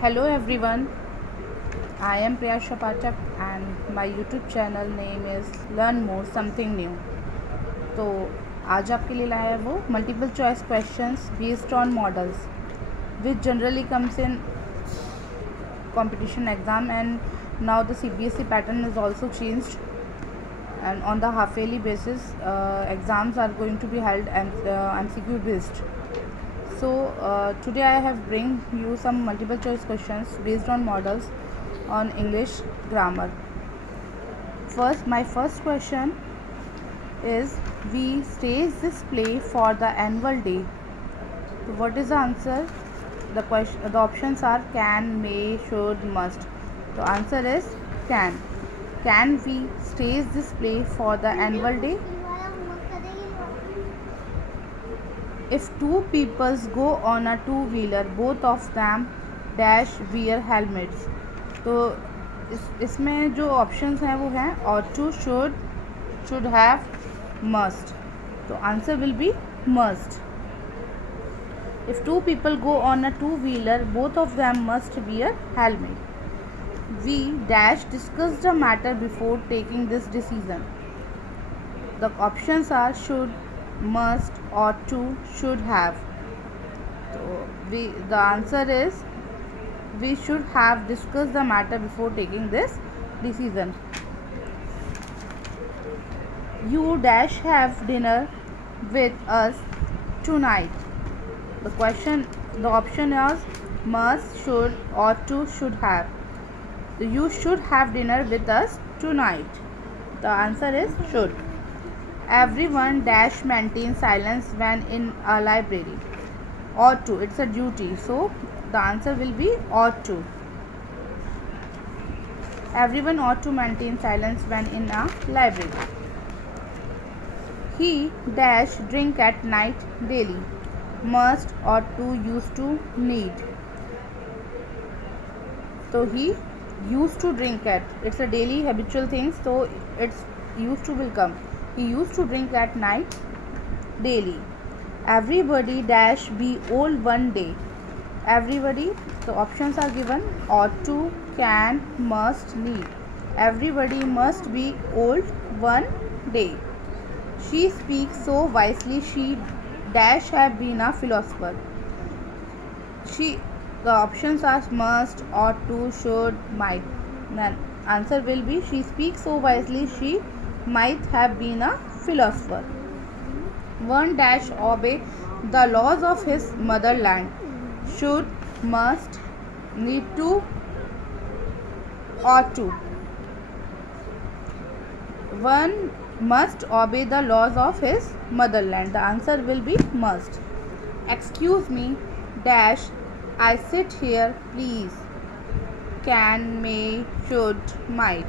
Hello everyone, I am Priyasha Pathak and my YouTube channel name is Learn More Something New. तो आज आपके लिए लाया है वो multiple choice questions based on models which generally comes in competition exam, and now the CBSE pattern is also changed, and on the half yearly basis exams are going to be held and MCQ based. So today I have bring you some multiple choice questions based on models on English grammar. My first question is, we stage this play for the annual day. So what is the answer? The options are can, may, should, must. The answer is can. Can we stage this play for the annual day? If two peoples go on a two-wheeler, both of them dash wear helmets. तो इसमें जो options हैं वो हैं ought to, should have, must. तो answer will be must. If two people go on a two-wheeler, both of them must wear helmet. We dash discussed the matter before taking this decision. The options are should, must, ought to, should have. So the answer is we should have discussed the matter before taking this decision. You dash have dinner with us tonight. The option is must, should, ought to, should have. So you should have dinner with us tonight. The answer is should. Everyone dash maintain silence when in a library. Ought to, it's a duty, so the answer will be ought to. Everyone ought to maintain silence when in a library. He dash drink at night daily. Must, ought to, used to, need. So he used to drink at, it's a daily habitual thing, so it's used to will come. He used to drink at night daily. Everybody dash be old one day. Everybody, the options are given ought to, can, must, need. Everybody must be old one day. She speaks so wisely, she dash have been a philosopher. The options are must, ought to, should, might. Then answer will be she speaks so wisely, she might have been a philosopher. One dash obey the laws of his motherland. Should, must, need to, ought to. One must obey the laws of his motherland. The answer will be must. Excuse me, dash, I sit here, please. Can, may, should, might.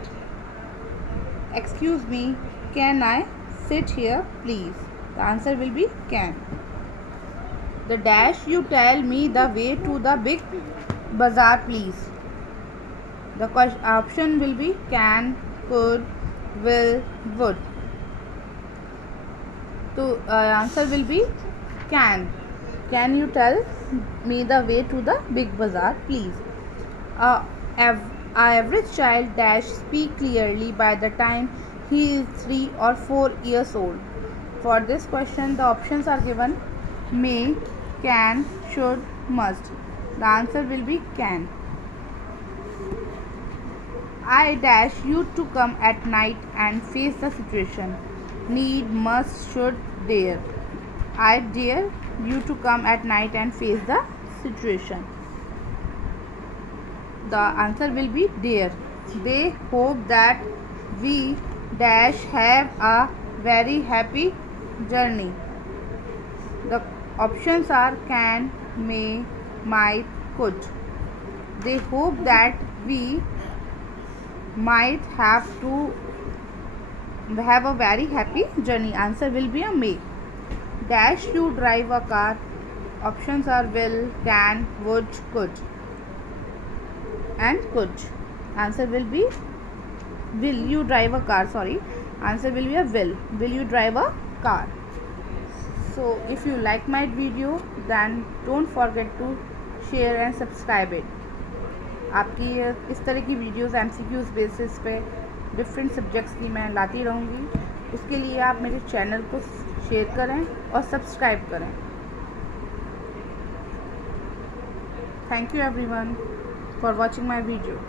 Excuse me, can I sit here, please? The answer will be can. The dash, you tell me the way to the big bazaar, please. The option will be can, could, will, would. So answer will be can. Can you tell me the way to the big bazaar, please? Average child dash speak clearly by the time he is 3 or 4 years old. For this question, the options are given may, can, should, must. The answer will be can. I dash you to come at night and face the situation. Need, must, should, dare. I dare you to come at night and face the situation. The answer will be dare. They hope that we dash have a very happy journey. The options are can, may, might, could. They hope that we might have a very happy journey. Answer will be a may. Dash you drive a car. Options are will, can, would, could, and could. Answer will be will you drive a car. Answer will be a will. Will you drive a car? So if you like my video, then don't forget to share and subscribe it. आपकी इस तरह की videos MCQs basis पे different subjects की मैं लाती रहूँगी। उसके लिए आप मेरे चैनल को शेयर करें और सब्सक्राइब करें। Thank you everyone for watching my video.